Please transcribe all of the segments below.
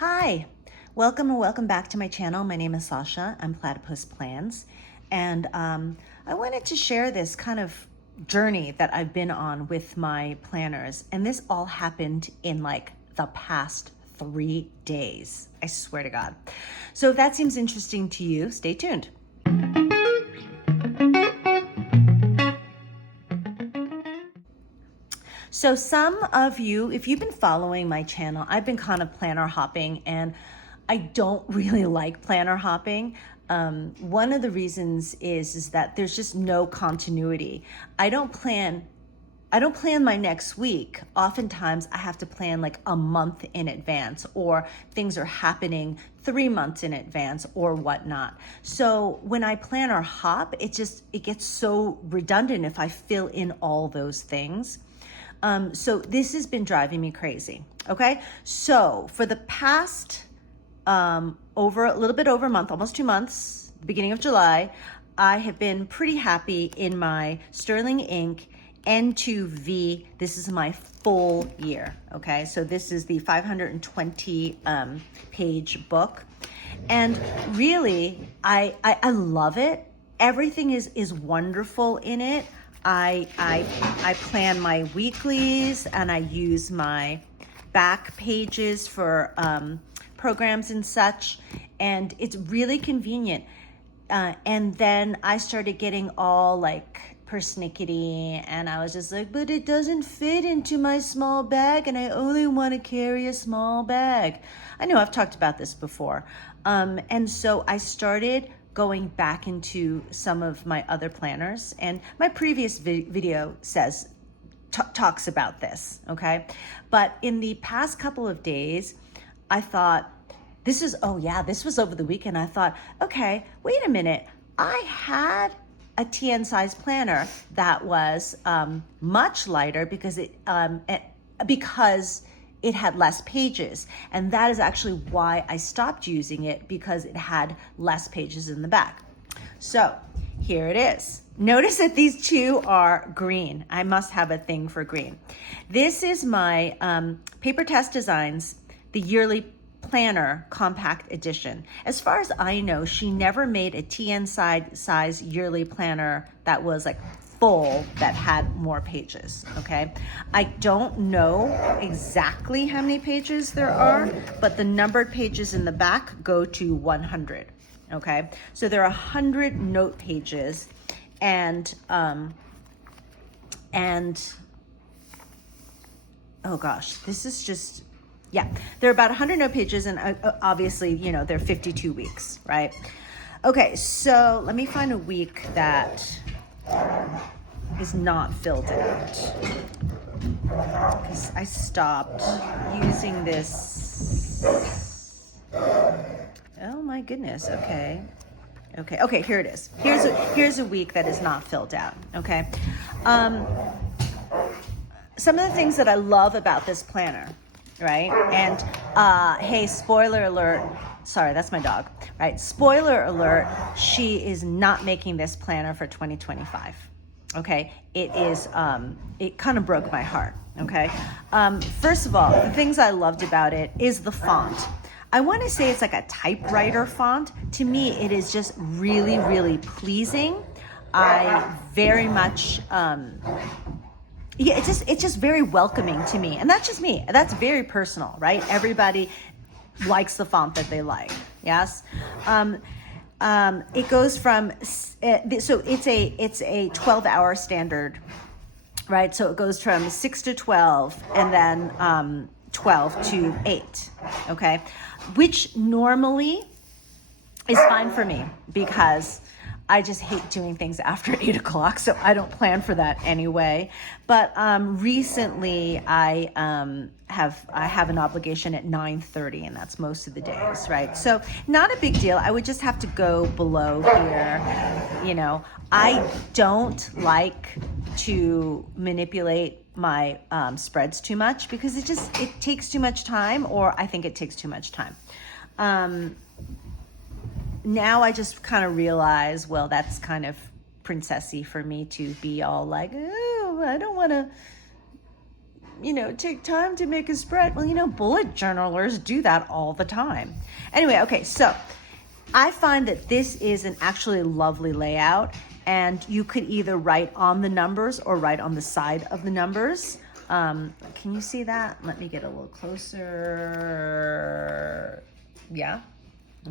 Hi, welcome and welcome back to my channel. My name is Sasha. I'm Platypus Plans, and I wanted to share this kind of journey that I've been on with my planners, and this all happened in like the past 3 days. I swear to God. So if that seems interesting to you, stay tuned. So some of you, if you've been following my channel, I've been kind of planner hopping, and I don't really like planner hopping. One of the reasons is that there's just no continuity. I don't plan my next week. Oftentimes I have to plan like a month in advance, or things are happening 3 months in advance or whatnot. So when I plan or hop, it gets so redundant if I fill in all those things. So this has been driving me crazy. Okay. So for the past, over a little bit over a month, almost 2 months, the beginning of July, I have been pretty happy in my Sterling Ink N1V. This is my full year. Okay. So this is the 520, page book. And really, I love it. Everything is wonderful in it. I plan my weeklies, and I use my back pages for programs and such, and it's really convenient. And then I started getting all like persnickety, and I was just like, but it doesn't fit into my small bag, and I only want to carry a small bag. I know I've talked about this before. And so I started going back into some of my other planners, and my previous video talks about this, okay? But in the past couple of days, I thought, this was over the weekend. I thought, okay, wait a minute. I had a TN size planner that was much lighter because it had less pages. And that is actually why I stopped using it, because it had less pages in the back. So here it is. Notice that these two are green. I must have a thing for green. This is my Papertess Designs, the yearly planner compact edition. As far as I know, she never made a TN size yearly planner that was like full, that had more pages. Okay, I don't know exactly how many pages there are, but the numbered pages in the back go to 100. Okay, so there are 100 note pages, and oh gosh, this is just, yeah, there are about 100 note pages, and obviously, you know, they're 52 weeks, right? Okay, so let me find a week that is not filled out, because I stopped using this. Oh my goodness. Okay, here it is. Here's a week that is not filled out. Okay, some of the things that I love about this planner, right? And hey, spoiler alert. Sorry, that's my dog, right? Spoiler alert, she is not making this planner for 2025. Okay, it is, it kind of broke my heart. Okay, first of all, the things I loved about it is the font. I want to say it's like a typewriter font. To me, it is just really, really pleasing. I very much, yeah, it's just very welcoming to me. And that's just me. That's very personal, right? Everybody likes the font that they like. Yes. It goes from, so it's a 12-hour standard, right? So it goes from 6 to 12, and then 12 to 8, okay? Which normally is fine for me, because I just hate doing things after 8 o'clock, so I don't plan for that anyway. But recently I have an obligation at 9:30, and that's most of the days, right? So not a big deal. I would just have to go below here. You know, I don't like to manipulate my spreads too much, because it takes too much time, or I think it takes too much time. Now I just kind of realize, well, that's kind of princessy for me to be all like, oh, I don't want to take time to make a spread. Well, bullet journalers do that all the time. Anyway, okay, so I find that this is an actually lovely layout, and you could either write on the numbers or write on the side of the numbers. Can you see that? Let me get a little closer. Yeah,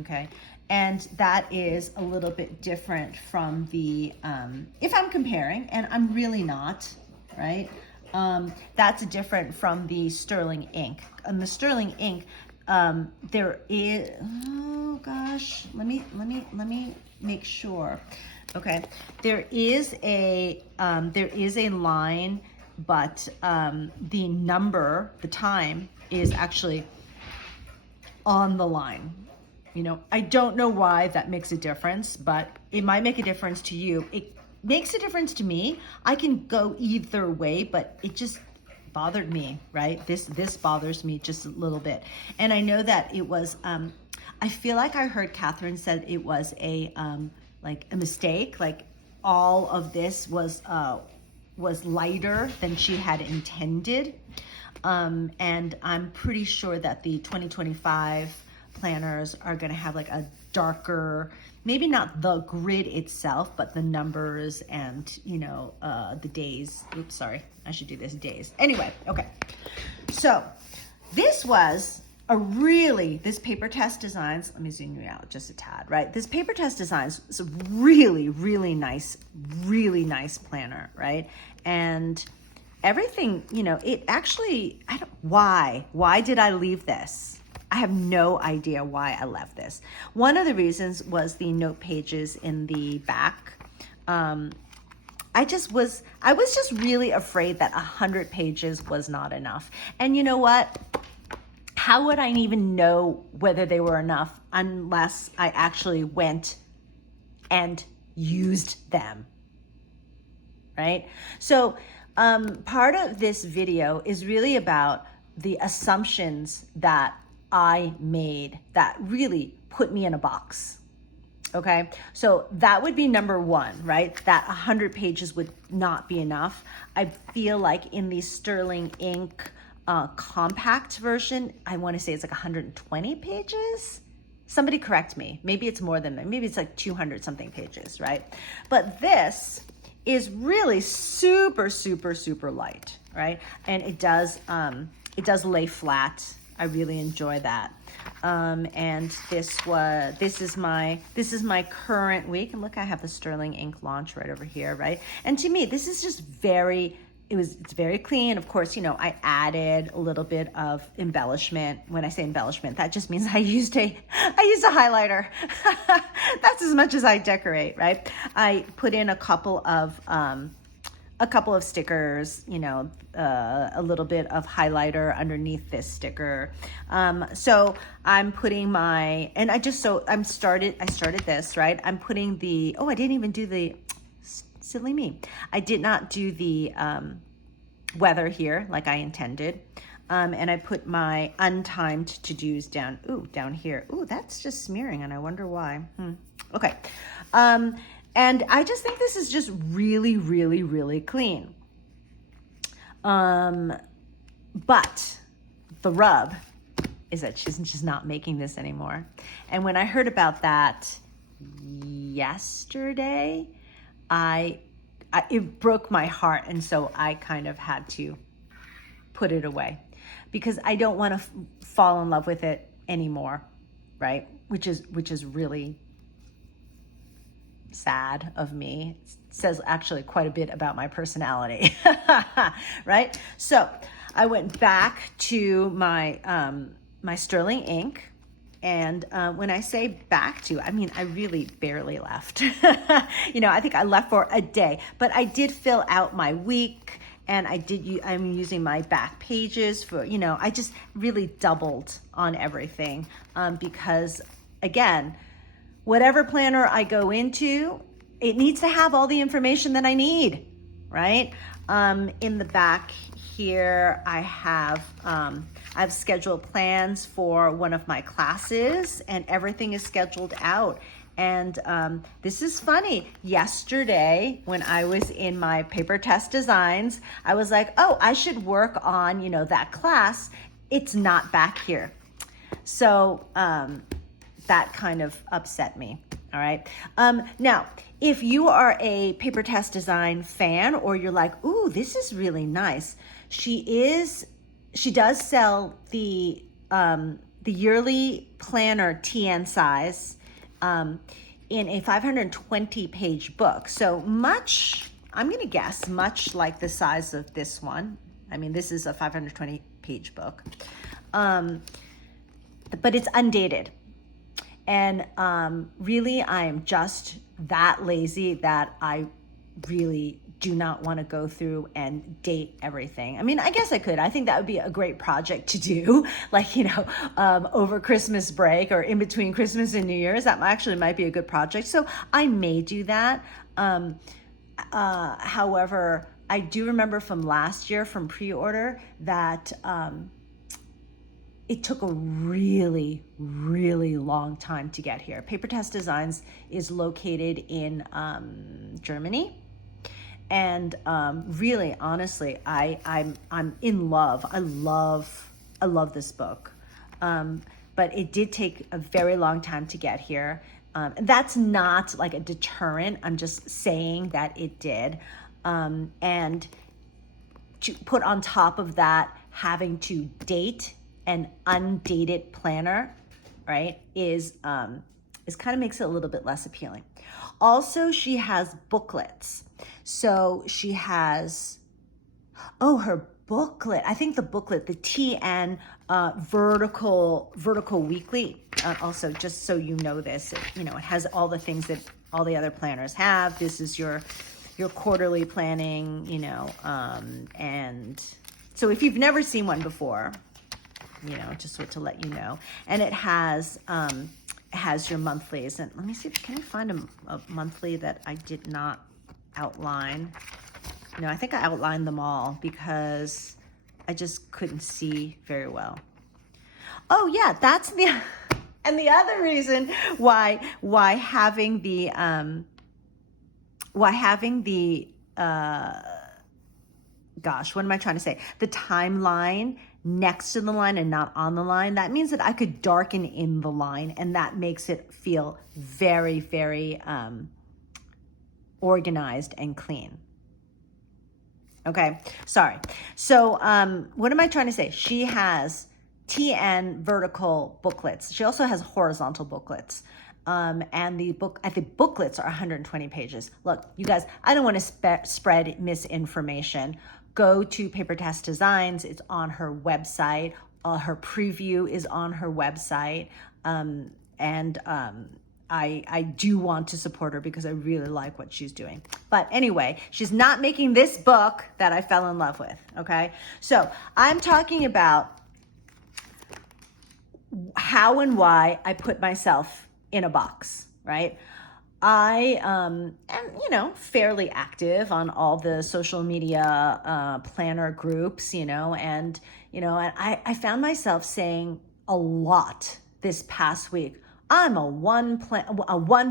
okay. And that is a little bit different from the, if I'm comparing, and I'm really not, right? That's different from the sterling ink. And the sterling ink, there is, oh gosh, let me make sure. Okay, there is a line, but the number, the time is actually on the line. I don't know why that makes a difference, but it might make a difference to you. It makes a difference to me. I can go either way, but it just bothered me, right? This bothers me just a little bit. And I know that it was, I feel like I heard Catherine said it was a mistake. Like all of this was lighter than she had intended. And I'm pretty sure that the 2025 planners are going to have like a darker, maybe not the grid itself, but the numbers and the days. Oops, sorry, I should do this days. Anyway, okay, so this was this Papertess Designs, let me zoom you out just a tad, right? This Papertess Designs is a really, really nice planner, right? And everything, it actually, why did I leave this? I have no idea why I left this. One of the reasons was the note pages in the back. I was just really afraid that 100 pages was not enough. And you know what? How would I even know whether they were enough unless I actually went and used them, right? So part of this video is really about the assumptions that I made that really put me in a box. Okay, so that would be number one, right? That 100 pages would not be enough. I feel like in the sterling ink compact version, I want to say it's like 120 pages. Somebody correct me. Maybe it's more than that. Maybe it's like 200 something pages, right? But this is really super, super, super light, right? And it does lay flat. I really enjoy that. And this is my current week. And look, I have the sterling ink launch right over here, right? And to me, this is just it's very clean. Of course, I added a little bit of embellishment. When I say embellishment, that just means I used a highlighter. That's as much as I decorate, right? I put in a couple of stickers, a little bit of highlighter underneath this sticker. So I'm putting I started this, right? I'm putting I didn't even do the, silly me. I did not do the weather here like I intended. And I put my untimed to-dos down here. Ooh, that's just smearing and I wonder why. Okay. And I just think this is just really, really, really clean. But the rub is that she's just not making this anymore. And when I heard about that yesterday, it broke my heart. And so I kind of had to put it away because I don't want to fall in love with it anymore, right? Which is really sad of me. It says actually quite a bit about my personality, right? So I went back to my my sterling ink, and when I say back to, I mean I really barely left. I think I left for a day, but I did fill out my week, and I'm using my back pages for, I just really doubled on everything because again, whatever planner I go into, it needs to have all the information that I need, right? In the back here, I've scheduled plans for one of my classes, and everything is scheduled out. And this is funny. Yesterday, when I was in my Papertess designs, I was like, oh, I should work on, that class. It's not back here. So that kind of upset me. All right. Now, if you are a Papertess design fan, or you're like, ooh, this is really nice. She does sell the yearly planner TN size in a 520 page book. So much, I'm going to guess, much like the size of this one. I mean, this is a 520 page book, but it's undated. And really, I am just that lazy that I really do not want to go through and date everything. I mean, I guess I could. I think that would be a great project to do, like, over Christmas break or in between Christmas and New Year's. That actually might be a good project. So I may do that. However, I do remember from last year from pre-order that it took a really, really long time to get here. Papertess Designs is located in Germany. And really, honestly, I'm in love. I love this book. But it did take a very long time to get here. That's not like a deterrent. I'm just saying that it did. And to put on top of that, having to date an undated planner, right, is kind of makes it a little bit less appealing. Also, she has booklets. So she has, her booklet. I think the booklet, the TN vertical weekly. Also, just so you know this, it has all the things that all the other planners have. This is your quarterly planning, and so if you've never seen one before, just sort of to let you know. And it has your monthlies. And let me see, can I find a monthly that I did not outline? I think I outlined them all because I just couldn't see very well. Oh yeah, that's and the other reason why having the gosh, what am I trying to say? The timeline next to the line and not on the line, that means that I could darken in the line, and that makes it feel very, very organized and clean. Okay, sorry. So what am I trying to say? She has TN vertical booklets. She also has horizontal booklets. And the booklets are 120 pages. Look, you guys, I don't want to spread misinformation. Go to Papertess Designs. It's on her website. Her preview is on her website. I do want to support her because I really like what she's doing. But anyway, she's not making this book that I fell in love with, okay? So I'm talking about how and why I put myself in a box, right? I am, fairly active on all the social media planner groups, and I found myself saying a lot this past week. I'm a one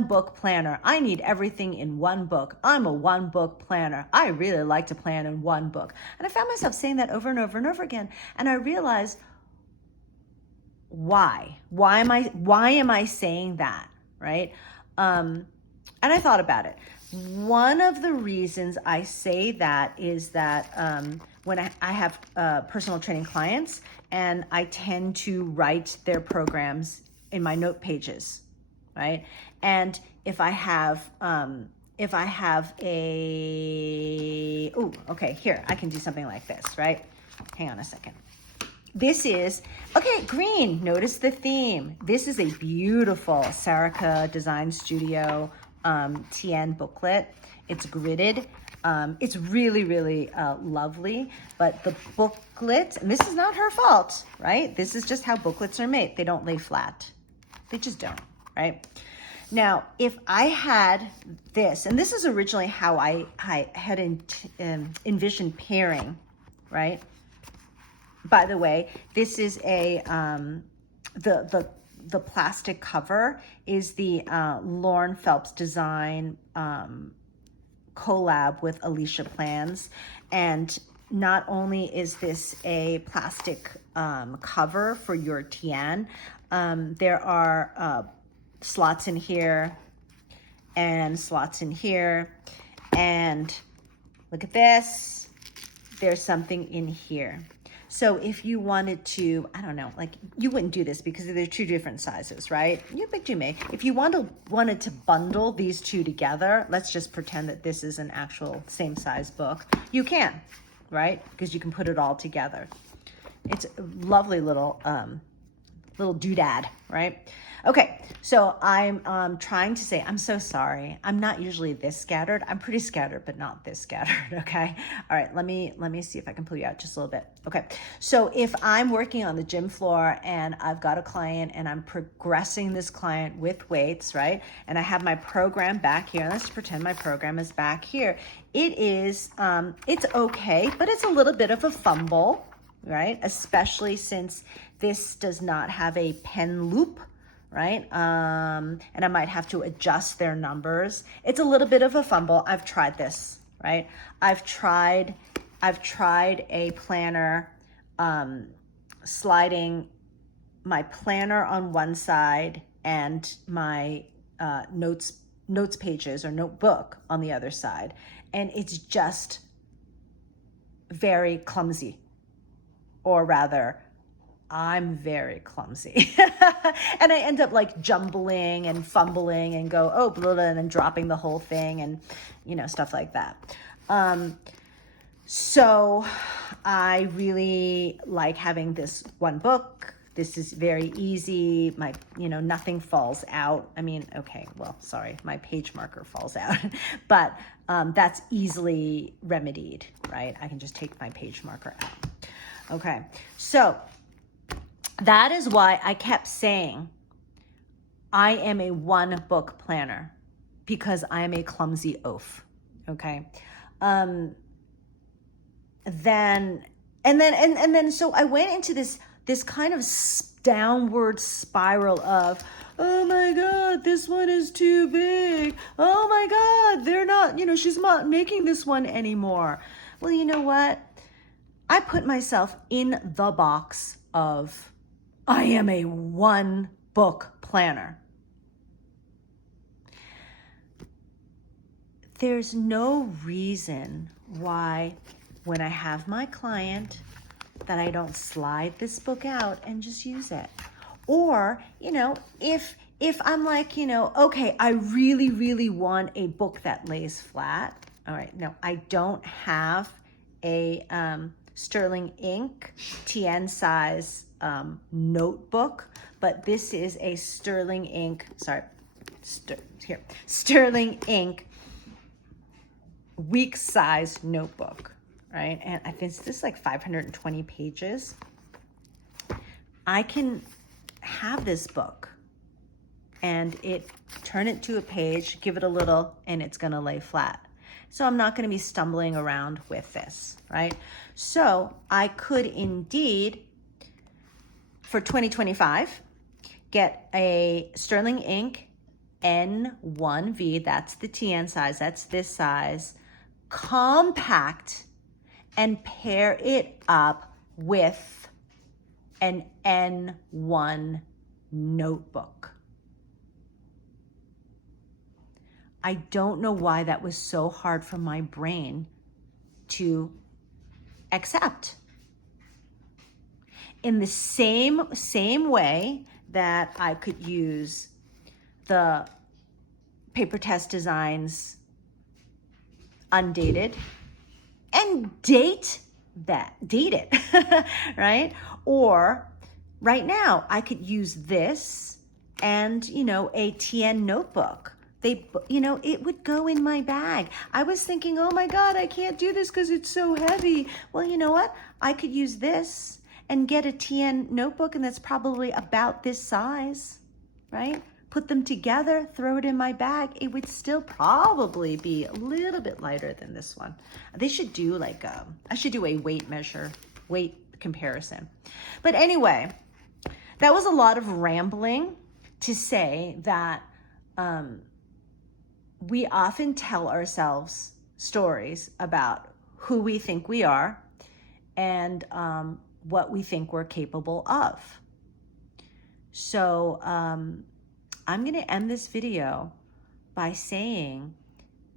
book planner. I need everything in one book. I'm a one book planner. I really like to plan in one book. And I found myself saying that over and over and over again. And I realized, why am I saying that, right? And I thought about it. One of the reasons I say that is that when I have personal training clients, and I tend to write their programs in my note pages, right? And if I have here, I can do something like this, right? Hang on a second. This is, green, notice the theme. This is a beautiful Sarika Design Studio TN booklet. It's gridded. It's really, really lovely, but the booklet, and this is not her fault, right? This is just how booklets are made. They don't lay flat. They just don't, right? Now, if I had this, and this is originally how I had envisioned pairing, right? By the way, this is a, the plastic cover is the Lauren Phelps design collab with Alicia Plans. And not only is this a plastic cover for your TN, there are slots in here and slots in here. And look at this, there's something in here. So if you wanted to, I don't know, like you wouldn't do this because they're two different sizes, right? You may. If you wanted to bundle these two together, let's just pretend that this is an actual same size book. You can, right? Because you can put it all together. It's a lovely little doodad, right? Okay, so I'm trying to say, I'm so sorry. I'm not usually this scattered. I'm pretty scattered, but not this scattered, okay? All right, let me see if I can pull you out just a little bit. Okay, so if I'm working on the gym floor and I've got a client and I'm progressing this client with weights, right? And I have my program back here. Let's pretend my program is back here. It is, it's okay, but it's a little bit of a fumble, right? Especially since this does not have a pen loop, right? And I might have to adjust their numbers. It's a little bit of a fumble. I've tried this, right? I've tried a planner, sliding my planner on one side and my notes pages or notebook on the other side. And it's just very clumsy, or rather, I'm very clumsy. And I end up like jumbling and fumbling and go, oh, blah, blah, and then dropping the whole thing and, you know, stuff like that. So I really like having this one book. This is very easy. Nothing falls out. I mean, okay, well, sorry, my page marker falls out, but that's easily remedied, right? I can just take my page marker out. Okay, so that is why I kept saying I am a one book planner, because I am a clumsy oaf. Okay. So I went into this kind of downward spiral of, oh my God, this one is too big. Oh my God, they're not, she's not making this one anymore. Well, you know what? I put myself in the box of, I am a one book planner. There's no reason why when I have my client that I don't slide this book out and just use it. Or, if I'm like, okay, I really, really want a book that lays flat. All right, no, I don't have a Sterling ink TN size notebook, but this is a Sterling ink, Sterling ink week size notebook, right? And I think this is like 520 pages. I can have this book and turn it to a page, give it a little, and it's gonna lay flat. So I'm not gonna be stumbling around with this, right? So I could indeed, for 2025, get a Sterling ink N1V, that's the TN size, that's this size, compact, and pair it up with an N1 notebook. I don't know why that was so hard for my brain to accept. In the same way that I could use the Papertess Designs undated and date it, right? Or right now I could use this and, a TN notebook. It would go in my bag. I was thinking, oh my God, I can't do this because it's so heavy. Well, you know what? I could use this and get a TN notebook, and that's probably about this size, right? Put them together, throw it in my bag. It would still probably be a little bit lighter than this one. They should do I should do a weight comparison. But anyway, that was a lot of rambling to say that we often tell ourselves stories about who we think we are and what we think we're capable of. So I'm going to end this video by saying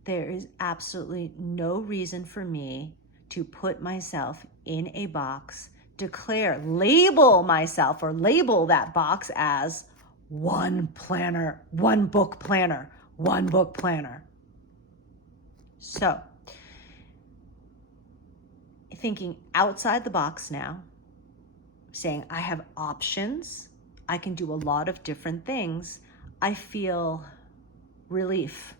there is absolutely no reason for me to put myself in a box, label myself or label that box as one planner, one book planner, one book planner. So, thinking outside the box now, saying I have options, I can do a lot of different things, I feel relief.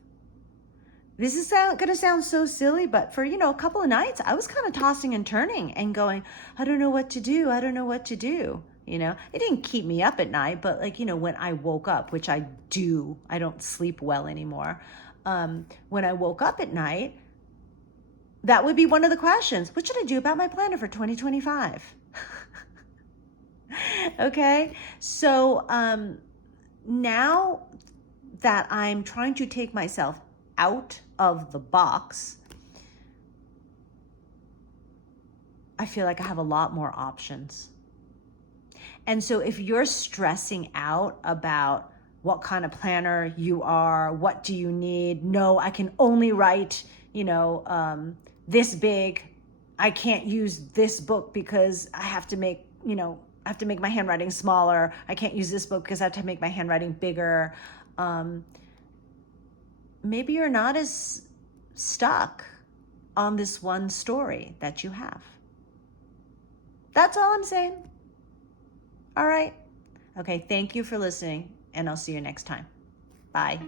This is going to sound so silly, but for, a couple of nights, I was kind of tossing and turning and going, I don't know what to do. I don't know what to do. It didn't keep me up at night, but when I woke up, which I do, I don't sleep well anymore. When I woke up at night, that would be one of the questions. What should I do about my planner for 2025? Okay. So, now that I'm trying to take myself out of the box, I feel like I have a lot more options. And so if you're stressing out about what kind of planner you are, what do you need? No, I can only write, this big. I can't use this book because I have to make my handwriting smaller. I can't use this book because I have to make my handwriting bigger. Maybe you're not as stuck on this one story that you have. That's all I'm saying. All right. Okay, thank you for listening, and I'll see you next time. Bye.